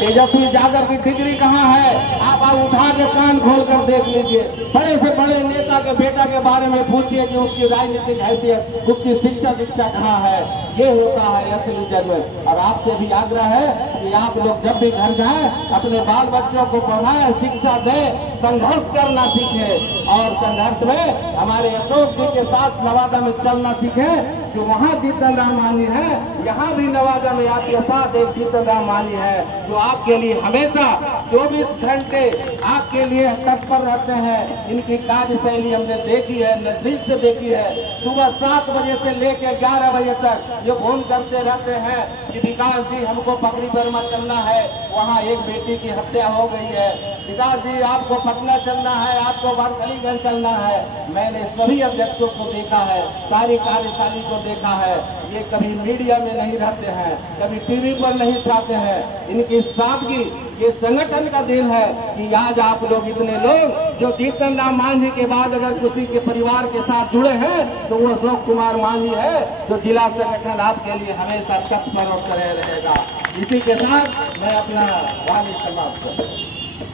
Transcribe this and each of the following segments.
तेजस्वी यादव की डिग्री कहाँ है? आप उठा के कान खोल कर देख लीजिए। बड़े से बड़े नेता के बेटा के बारे में पूछिए कि उसकी राजनीतिक हैसियत, उसकी शिक्षा दीक्षा कहाँ है। ये होता है असली जन्म। और आपसे भी आग्रह है कि आप लोग जब भी घर जाएं अपने बाल बच्चों को पढ़ाएं, शिक्षा दें, संघर्ष करना सीखें और संघर्ष में हमारे अशोक जी के साथ नवादा में चलना सीखें। जो वहाँ जीतन राम मांझी है, यहाँ भी नवादा में आपके साथ एक जीतन राम मांझी है जो आपके लिए हमेशा 24 घंटे आपके लिए तत्पर रहते हैं। इनकी कार्यशैली हमने देखी है, नजदीक से देखी है। सुबह 7 बजे से लेकर 11 बजे तक जो फोन करते रहते हैं कि विकास जी हमको पकड़ी बर्मा चलना है, वहाँ एक बेटी की हत्या हो गई है, विकास जी आपको पटना चलना है, आपको वारखलीगंज चलना है। मैंने सभी अध्यक्षों को देखा है, सारी कार्यशाली को देखा है। ये कभी मीडिया में नहीं रहते हैं, कभी टीवी पर नहीं छाते हैं। इनकी सादगी ये संगठन का दिन है कि आज आप लोग इतने लोग जो जीतन राम मांझी के बाद अगर किसी के परिवार के साथ जुड़े हैं तो वो अशोक कुमार मांझी है, जो जिला संगठन आपके लिए हमेशा तत्पर और करे रहेगा। इसी के साथ मैं अपना वाणी समाप्त करता हूं।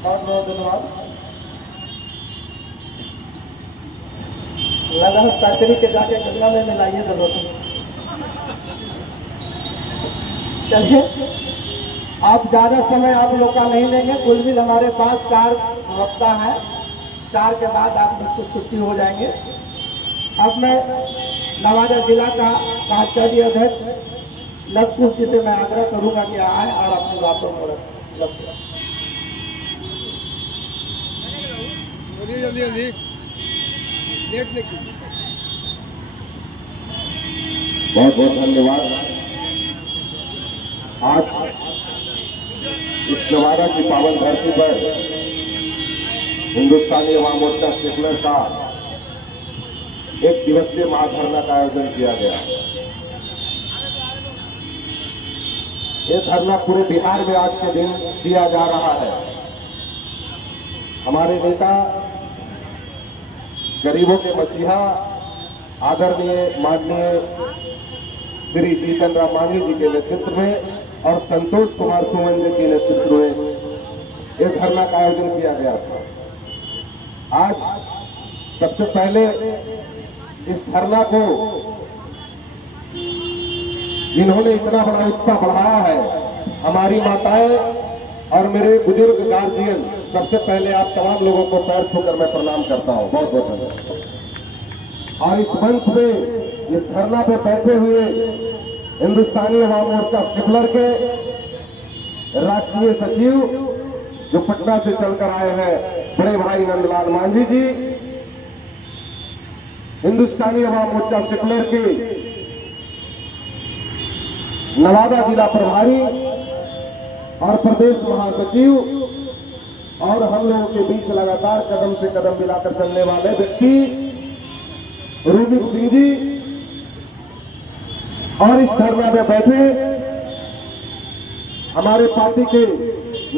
बहुत बहुत धन्यवाद। लगा साकरी के जाके गंगा में मिलाइए दोनों। चलिए आप ज्यादा समय आप लोग का नहीं लेंगे। कुलबिल हमारे पास 4 वक्ता हैं, 4 के बाद आप बिल्कुल छुट्टी हो जाएंगे। अब मैं नवादा जिला का कार्यकारी अध्यक्ष लवकुश जी से मैं आग्रह करूंगा कि आए और अपनी बातों को रखें। जल्दी जल्दी लेट नहीं। बहुत बहुत धन्यवाद। आज इस नवादा की पावन धरती पर हिंदुस्तानी अवाम मोर्चा सेकुलर का 1 दिवसीय महाधरना का आयोजन किया गया। ये धरना पूरे बिहार में आज के दिन दिया जा रहा है। हमारे नेता गरीबों के मसीहा आदरणीय माननीय श्री जीतन राम मांझी जी के नेतृत्व में और संतोष कुमार सुमन जी के नेतृत्व में यह धरना का आयोजन किया गया था। आज सबसे पहले इस धरना को जिन्होंने इतना बड़ा उत्साह बढ़ाया है, हमारी माताएं और मेरे बुजुर्ग गार्जियन, सबसे पहले आप तमाम लोगों को पैर छूकर मैं प्रणाम करता हूं। बहुत बहुत धन्यवाद। और इस मंच पे इस धरना पे बैठे हुए हिंदुस्तानी अवाम मोर्चा सेकुलर के राष्ट्रीय सचिव जो पटना से चलकर आए हैं, बड़े भाई नंदलाल मांझी जी, हिंदुस्तानी अवाम मोर्चा सेकुलर के नवादा जिला प्रभारी और प्रदेश महासचिव और हम लोगों के बीच लगातार कदम से कदम मिलाकर चलने वाले व्यक्ति रूबी सिंह जी, और इस धरना में बैठे हमारे पार्टी के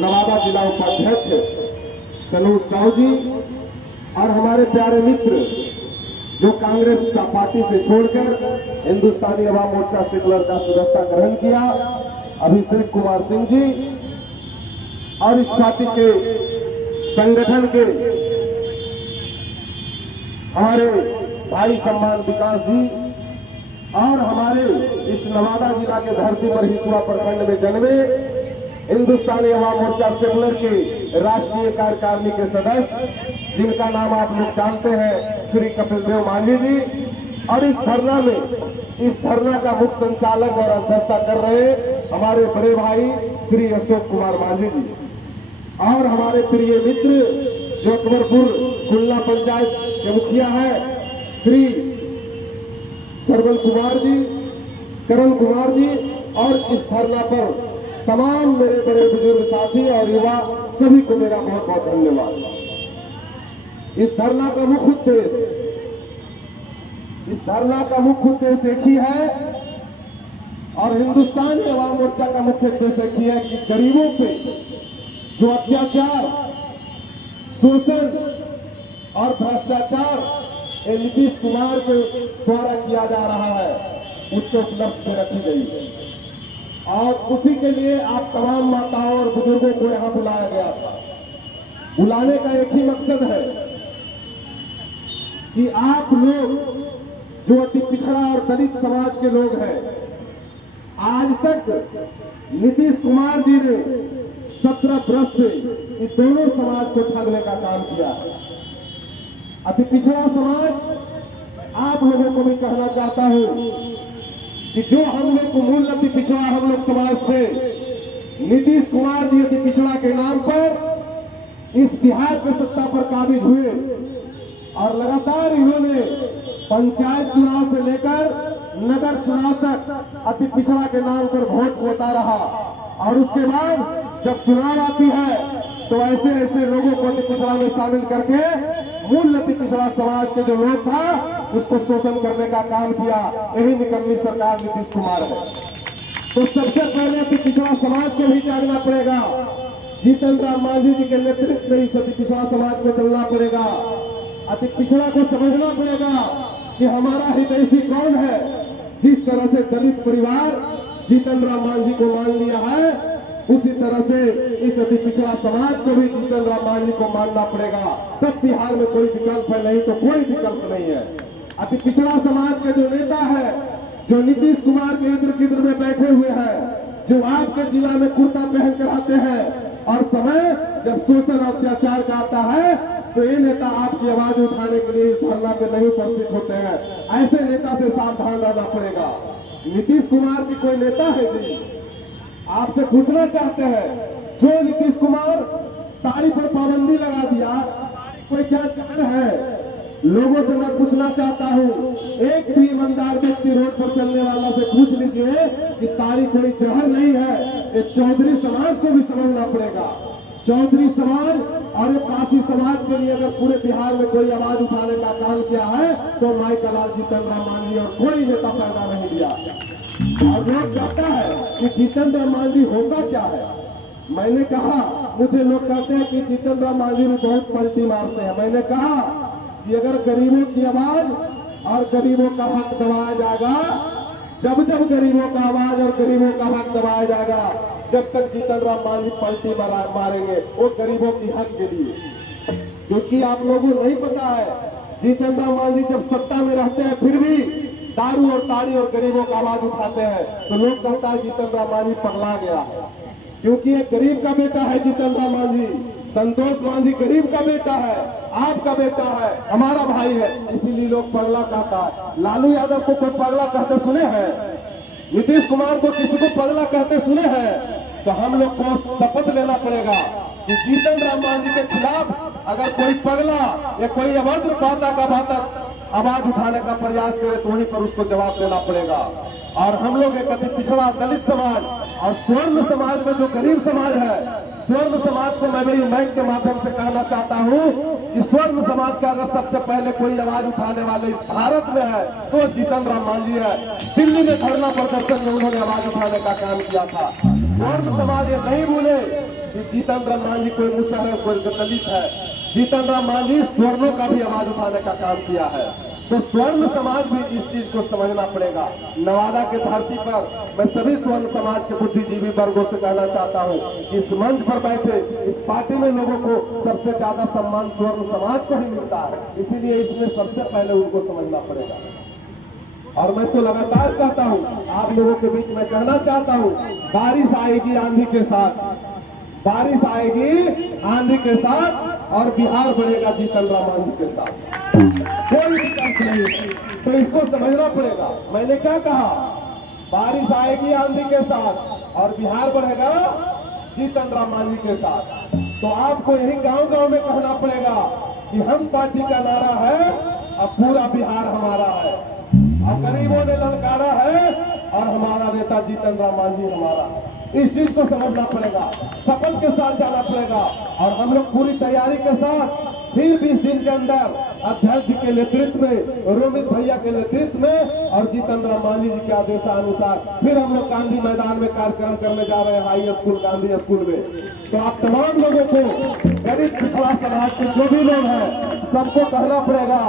नवादा जिला उपाध्यक्ष सनूज साहू जी और हमारे प्यारे मित्र जो कांग्रेस का पार्टी से छोड़कर हिंदुस्तानी अवाम मोर्चा सेकुलर का सदस्यता ग्रहण किया, अभिषेक कुमार सिंह जी, और इस पार्टी के संगठन के हमारे भाई सम्मान विकास जी, और हमारे इस नवादा जिला के धरती पर हिसुआ प्रखंड में जन्मे हिंदुस्तानी अवाम मोर्चा सेकुलर के राष्ट्रीय कार्यकारिणी के सदस्य जिनका नाम आप लोग जानते हैं, श्री कपिल देव मांझी जी, और इस धरना का मुख्य संचालक और अध्यक्षता कर रहे हमारे बड़े भाई श्री अशोक कुमार मांझी जी, और हमारे प्रिय मित्र जो अकबरपुर खुलना पंचायत के मुखिया है श्री सरवल कुमार जी, करण कुमार जी, और इस धरना पर तमाम मेरे बड़े बुजुर्ग साथी और युवा सभी को मेरा बहुत बहुत धन्यवाद। इस धरना का मुख्य उद्देश्य एक ही है, और हिंदुस्तान के अवाम मोर्चा का मुख्य उद्देश्य एक ही है कि गरीबों पे जो अत्याचार, शोषण और भ्रष्टाचार नीतीश कुमार के द्वारा किया जा रहा है, उसको उपलब्ध में रखी गई है। और उसी के लिए आप तमाम माताओं और बुजुर्गों बुलाने का एक ही मकसद है कि आप लोग जो अति पिछड़ा और दलित समाज के लोग हैं, आज तक नीतीश कुमार जी ने 17 वर्ष से इन दोनों समाज को ठगने का काम किया है। अति पिछड़ा समाज आप लोगों को भी कहना चाहता हूं कि जो हम लोग को मूल अति पिछड़ा हम लोग समाज थे, नीतीश कुमार जी अति पिछड़ा के नाम पर इस बिहार के सत्ता पर काबिज हुए और लगातार इन्होंने पंचायत चुनाव से लेकर नगर चुनाव तक अति पिछड़ा के नाम पर वोट लेता रहा। और उसके बाद जब चुनाव आती है तो ऐसे ऐसे लोगों को अति पिछड़ा में शामिल करके मूल अति पिछड़ा समाज के जो लोग था उसको शोषण करने का काम किया। यही निकम्मी सरकार नीतीश कुमार है। तो सबसे पहले अति पिछड़ा समाज को भी जागना पड़ेगा। जीतन राम मांझी जी के नेतृत्व में इस अति पिछड़ा समाज को चलना पड़ेगा। अति पिछड़ा को समझना पड़ेगा कि हमारा हितैषी कौन है। जिस तरह से दलित परिवार जीतन राम मांझी को मान लिया है, उसी तरह से इस अति पिछड़ा समाज को भी जीतन राम मांझी को मानना पड़ेगा। तब बिहार में कोई विकल्प है, नहीं तो कोई विकल्प नहीं है। अति पिछड़ा समाज के जो नेता है, जो नीतीश कुमार के इर्द गिर्द में बैठे हुए हैं, जो आपके जिला में कुर्ता पहन कर आते हैं और समय जब शोषण और अत्याचार का आता है तो ये नेता आपकी आवाज उठाने के लिए इस धरना पे नहीं उपस्थित होते हैं। ऐसे नेता से सावधान रहना पड़ेगा। नीतीश कुमार की कोई नेता है जी? आपसे पूछना चाहते हैं, जो नीतीश कुमार ताड़ी पर पाबंदी लगा दिया, कोई क्या जहर है? लोगों से मैं पूछना चाहता हूं, एक भी ईमानदार व्यक्ति रोड पर चलने वाला से पूछ लीजिए कि ताड़ी कोई जहर नहीं है। ये चौधरी समाज को भी समझना पड़ेगा। चौधरी समाज और ये पासी समाज के लिए अगर पूरे बिहार में कोई आवाज उठाने का काम किया है तो माइकलाल जीतन राम मांझी और कोई नेता पैदा नहीं दिया। और लोग कहता है कि जीतन राम मांझी होगा क्या है। मैंने कहा, मुझे लोग कहते हैं कि जीतन राम मांझी भी बहुत पलटी मारते हैं। मैंने कहा कि अगर गरीबों की आवाज और गरीबों का हक दबाया जाएगा, जब जब गरीबों का आवाज और गरीबों का हक दबाया जाएगा, जब तक जीतन राम मांझी पलटी मारेंगे वो गरीबों की हक के लिए। क्योंकि आप लोगों को नहीं पता है, जीतन राम मांझी जब सत्ता में रहते हैं फिर भी दारू और ताड़ी और गरीबों का आवाज उठाते हैं तो लोग कहता है जीतन राम मांझी पगला गया है। क्योंकि ये गरीब का बेटा है जीतन राम मांझी। संतोष मांझी गरीब का बेटा है, आपका बेटा है, हमारा भाई है, इसीलिए लोग पगला कहता है। लालू यादव को कोई पगला कहते सुने हैं? नीतीश कुमार को किसी को पगला कहते सुने हैं? तो हम लोग को शपथ लेना पड़ेगा कि जीतन राम मांझी के खिलाफ अगर कोई पगला या कोई अभद्र बात आवाज उठाने का प्रयास करे तो वहीं पर उसको जवाब देना पड़ेगा। और हम लोग एक अति पिछड़ा दलित समाज और स्वर्ण समाज में जो गरीब समाज है, स्वर्ण समाज को मैं भी माइक के माध्यम से कहना चाहता हूं कि स्वर्ण समाज का अगर सबसे पहले कोई आवाज उठाने वाले इस भारत में है तो जीतन राम मांझी है। दिल्ली में धरना प्रदर्शन में उन्होंने आवाज उठाने का काम किया था। स्वर्ण समाज ये नहीं भूले कि जीतन राम मांझी कोई मुसहर है, कोई दलित है। जीतन राम मांझी स्वर्णों का भी आवाज उठाने का काम किया है। तो स्वर्ण समाज भी इस चीज को समझना पड़ेगा। नवादा के धरती पर मैं सभी स्वर्ण समाज के बुद्धिजीवी वर्गों से कहना चाहता हूं कि इस मंच पर बैठे इस पार्टी में लोगों को सबसे ज्यादा सम्मान स्वर्ण समाज को ही मिलता है। इसीलिए इसमें सबसे पहले उनको समझना पड़ेगा। और मैं तो लगातार कहता हूं, आप लोगों के बीच में कहना चाहता हूं, बारिश आएगी आंधी के साथ, बारिश आएगी आंधी के साथ और बिहार बढ़ेगा जीतन राम मांझी के साथ। कोई विकल्प नहीं। तो इसको समझना पड़ेगा। मैंने क्या कहा? बारिश आएगी आंधी के साथ और बिहार बढ़ेगा जीतन राम मांझी के साथ। तो आपको यही गांव गांव में कहना पड़ेगा कि हम पार्टी का नारा है, अब पूरा बिहार हमारा है, और गरीबों ने ललकारा है और हमारा नेता जीतन राम मांझी हमारा है। इस चीज को समझना पड़ेगा, शपथ के साथ जाना पड़ेगा। और हम लोग पूरी तैयारी के साथ फिर 20 दिन के अंदर अध्यक्ष के नेतृत्व में, रोमित भैया के नेतृत्व में और जीतन राम मांझी जी के आदेशानुसार फिर हम लोग गांधी मैदान में कार्यक्रम करने जा रहे हैं, हाई स्कूल गांधी स्कूल में। तो आप तमाम लोगों को, गरीब पिछड़ा समाज के जो भी लोग हैं, सबको कहना पड़ेगा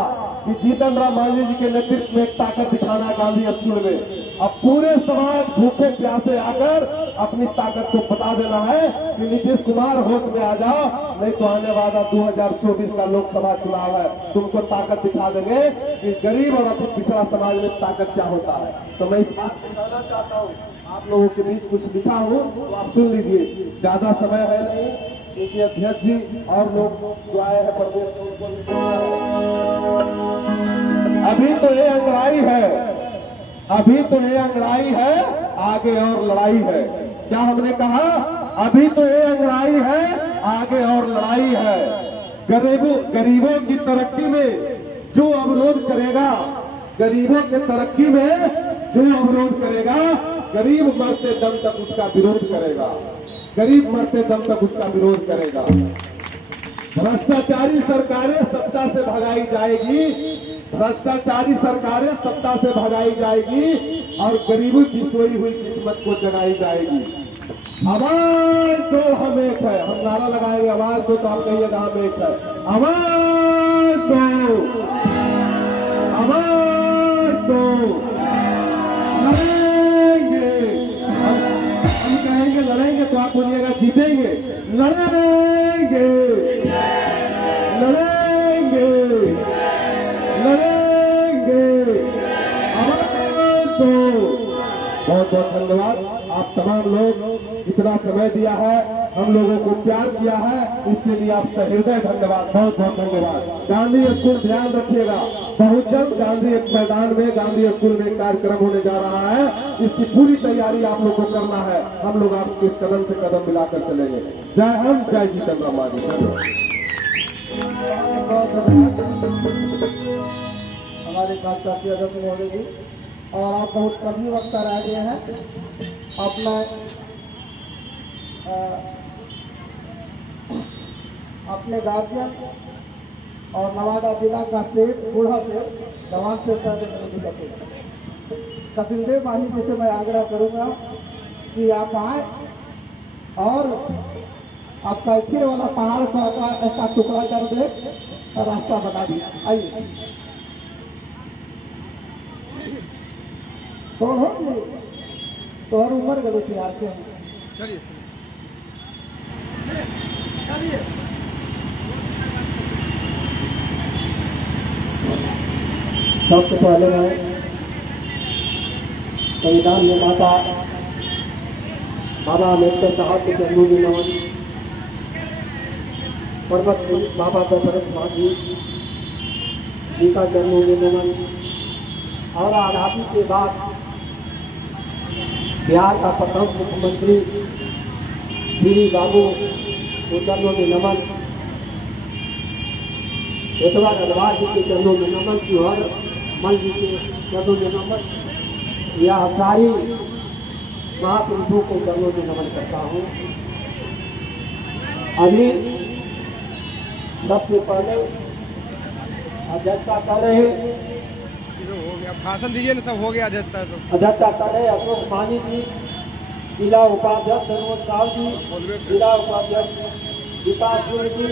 कि जीतन राम मांझी जी के नेतृत्व में एक ताकत दिखाना है गांधी स्कूल में। अब पूरे समाज भूखे प्यासे आकर अपनी ताकत को बता देना है कि नीतीश कुमार होश में आ जाओ, नहीं तो आने वाला 2024 का लोकसभा चुनाव है, तुमको ताकत दिखा देंगे कि गरीब और अति पिछड़ा समाज में ताकत क्या होता है। तो मैं इस बात को कहना चाहता हूँ, आप लोगों के बीच कुछ लिखा हूँ तो आप सुन लीजिए, ज्यादा समय है नहीं, क्योंकि अध्यक्ष जी और लोग जो आए हैं प्रदेश में उनको भी सुनना है। अभी तो ये अंगड़ाई है, अभी तो ये अंगड़ाई है, आगे और लड़ाई है। क्या हमने कहा? अभी तो ये अंगड़ाई है, आगे और लड़ाई है। गरीबों की तरक्की में जो अवरोध करेगा, गरीबों के तरक्की में जो अवरोध करेगा, गरीब मरते दम तक उसका विरोध करेगा, गरीब मरते दम तक उसका विरोध करेगा। भ्रष्टाचारी सरकारें सत्ता से भगाई जाएगी, भ्रष्टाचारी सरकारें सत्ता से भगाई जाएगी और गरीबों की सोई हुई किस्मत को जगाई जाएगी। आवाज दो हम एक है, हम नारा लगाएंगे, आवाज दो तो आप कहिएगा हम एक है। आवाज दो, आवाज दो, लड़ेंगे, हम कहेंगे लड़ेंगे तो आप बोलिएगा जीतेंगे। लड़ेंगे, लड़ेंगे, लड़ेंगे, आवाज दो। बहुत बहुत धन्यवाद, आप तमाम लोग इतना समय दिया है, हम लोगों को प्यार किया है, इसके लिए आपका हृदय धन्यवाद, बहुत बहुत धन्यवाद। गांधी स्कूल ध्यान रखिएगा, बहुत जल्द गांधी मैदान में, गांधी स्कूल में कार्यक्रम होने जा रहा है, इसकी पूरी तैयारी आप लोग को करना है। हम लोग आपके कदम से कदम मिलाकर चलेंगे। जय हिंद, जय जीतन राम मांझी। हमारे कार्यकारी अध्यक्ष महोदय जी, और आप बहुत कभी वक्ता रह गए हैं। अपना अपने गार्जियन और नवादा जिला का शेर, बूढ़ा शेर, जवान शेर कर देने कपिल देव मानी जी से मैं आग्रह करूंगा कि आप आए और आप कैथीर वाला पहाड़ का ऐसा टुकड़ा कर दे और रास्ता बना दिया। आइए तो होगी तो हर उम्र गले तैयार के चलिए चलिए। सबसे पहले मैं संविधान निर्माता बाबा अम्बेडकर साहब के जन्मदिन नमन, पर्वत बाबा दशरथ मांझी जी का जन्मदिन नमन और आज़ादी के बाद बिहार का प्रथम मुख्यमंत्री श्री बाबू को जन्मदिन नमन, एतवार अडवाल जी के जन्मदिन नमन, तिहार मल जी के जन्मदिन नमन, यह सारी महापुरुषों को जन्मदिन नमन करता हूँ। अभी सबसे पहले अध्यक्षता कर रहे, हो गया भाषण दीजिए ना, सब हो गया अध्यक्षता। तो अध्यक्षता कर रहे अशोक मानी जी, जिला उपाध्यक्ष मनोज साहु जी, जिला उपाध्यक्ष विकास सिंह जी,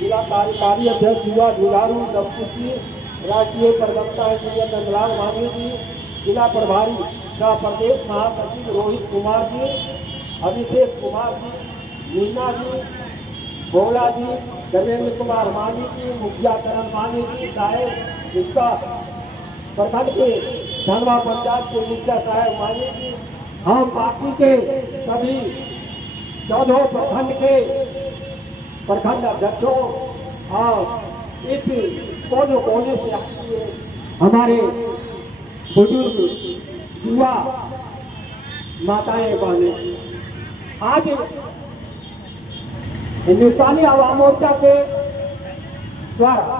जिला कार्यकारी अध्यक्ष युवा जुझारू डब्बू जी, राष्ट्रीय प्रवक्ता इंजीनियर नंदलाल मानी जी, जिला प्रभारी सह प्रदेश महासचिव रोहित कुमार जी, अभिषेक कुमार जी, मीना जी, भोला जी, देवेंद्र कुमार मानी जी, मुखिया करण मानी जी, साहेब इसका प्रखंड के धनवा पंचायत के मुखिया साहेब मानी जी, हम पार्टी के सभी 14 प्रखंड के प्रखंड अध्यक्षों और इस कोने कोने से आए हमारे बुजुर्ग युवा माताएं बहनें, आज हिंदुस्तानी आवाम मोर्चा के द्वारा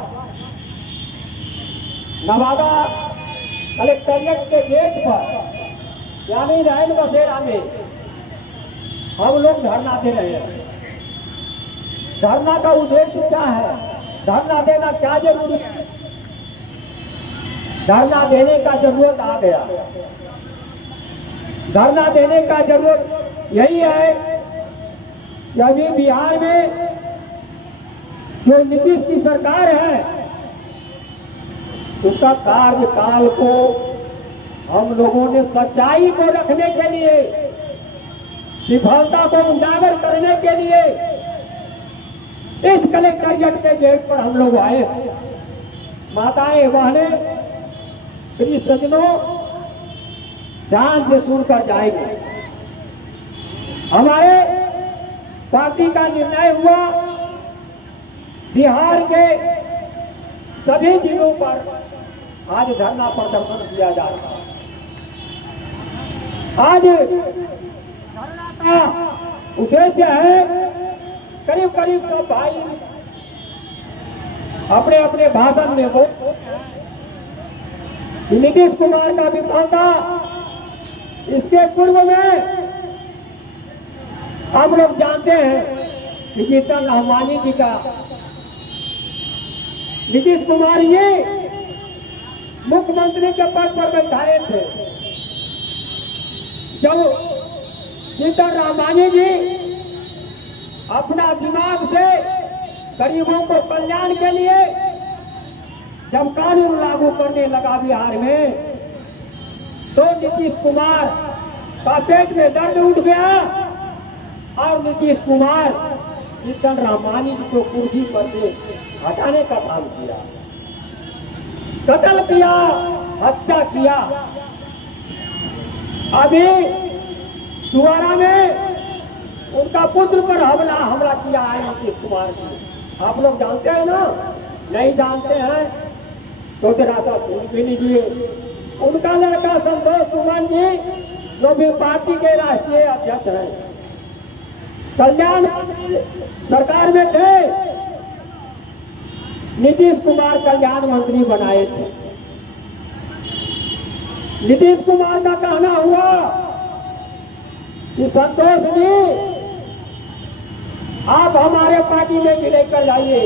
नवादा कलेक्ट्रेट के गेट पर यानी रैन बसेरा में हम लोग धरना दे रहे हैं। धरना का उद्देश्य क्या है, धरना देना क्या जरूरी है? धरना देने का जरूरत आ गया। धरना देने का जरूरत यही है कि अभी बिहार में जो नीतीश की सरकार है उसका कार्यकाल को हम लोगों ने सच्चाई को रखने के लिए, विफलता को उजागर करने के लिए इस कलेक्टरेट के गेट पर हम लोग आए। माताएं बहने प्रिय सज्जनों, ध्यान से सुनकर जाएंगे। हमारे पार्टी का निर्णय हुआ बिहार के सभी जिलों पर आज धरना प्रदर्शन किया जा रहा है। आज धरना का उद्देश्य है, करीब करीब सब भाई अपने अपने भाषण में बोल, नीतीश कुमार का विफलता, इसके पूर्व में हम लोग जानते हैं कि जीतन रहमानी जी का, नीतीश कुमार ये मुख्यमंत्री के पद पर बैठाए थे। जब जीतन रहमानी जी अपना दिमाग से गरीबों को कल्याण के लिए जब कानून लागू करने लगा बिहार में, तो नीतीश कुमार का पेट में दर्द उठ गया और नीतीश कुमार जीतन रहमानी जी को कुर्सी पर से हटाने का काम किया, कत्ल किया, हत्या किया। अभी सुवारा में उनका पुत्र पर हमला किया है नीतीश कुमार जी। आप लोग जानते हैं ना? नहीं जानते हैं तो जरा सा सुन भी लीजिए। उनका लड़का संतोष सुमन जी जो भी पार्टी के राष्ट्रीय अध्यक्ष हैं, कल्याण सरकार में थे, नीतीश कुमार कल्याण मंत्री बनाए थे। नीतीश कुमार का कहना हुआ कि संतोष जी आप हमारे पार्टी में लेकर जाइए,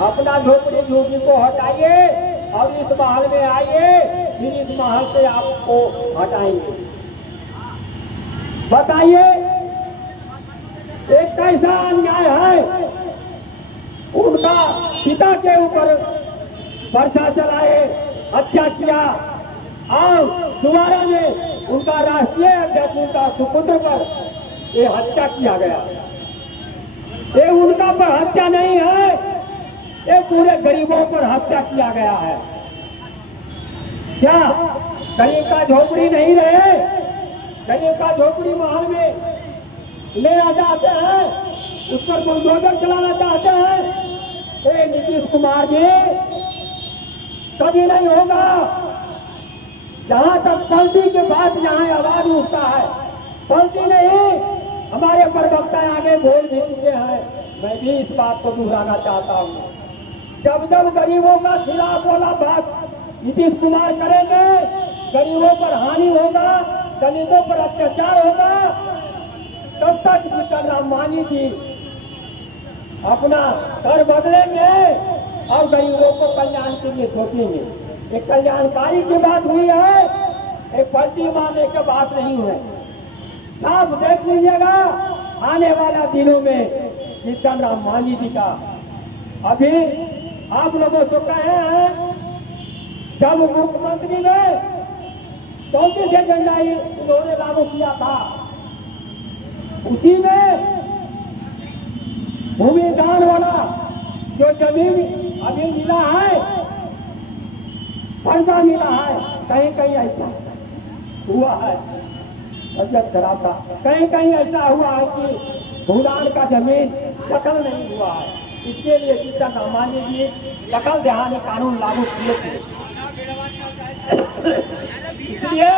अपना झोपड़ी झोपड़ी को हटाइए और इस महल में आइए, फिर इस महल से आपको हटाएंगे। बताइए एक कैसा अन्याय है। उनका पिता के ऊपर पर्चा चलाए, हत्या किया और दोबारा में उनका राष्ट्रीय अध्यक्ष उनका सुपुत्र पर ये हत्या किया गया। ये उनका पर हत्या नहीं है, ये पूरे गरीबों पर हत्या किया गया है। क्या गरीब का झोपड़ी नहीं रहे? गरीब का झोपड़ी महल में लेना चाहते हैं, उस पर बुलडोजर चलाना चाहते हैं? ये नीतीश कुमार जी कभी नहीं होगा। जहां तक पलटी के बाद जहां आवाज उठता है, पलटी नहीं, हमारे प्रवक्ता आगे बोल भी चुके हैं। मैं भी इस बात को दोहराना चाहता हूँ, जब जब गरीबों का खिलाफ वाला बात नीतीश कुमार करेंगे, गरीबों पर हानि होगा, दलितों पर अत्याचार होगा, तब तक जीतन रहमानी जी अपना कर बदलेंगे और गरीबों को कल्याण के लिए सोचेंगे। एक कल्याणकारी की बात हुई है, एक पलटी मारने की बात नहीं है। आप देख लीजिएगा आने वाला दिनों में जीतन रहमानी जी का। अभी आप लोगों को कहे हैं जब मुख्यमंत्री ने 34 एजेंडा उन्होंने लागू किया था, उसी में भूमि दान वाला जो जमीन अभी मिला है, फर्जा मिला है, कहीं कहीं ऐसा हुआ है, तबियत खराब था, कहीं कहीं ऐसा हुआ है कि भूदान का जमीन दखल नहीं हुआ है। इसके लिए जीतन रहमानी जी दखल देहानी कानून लागू किए थे। इसलिए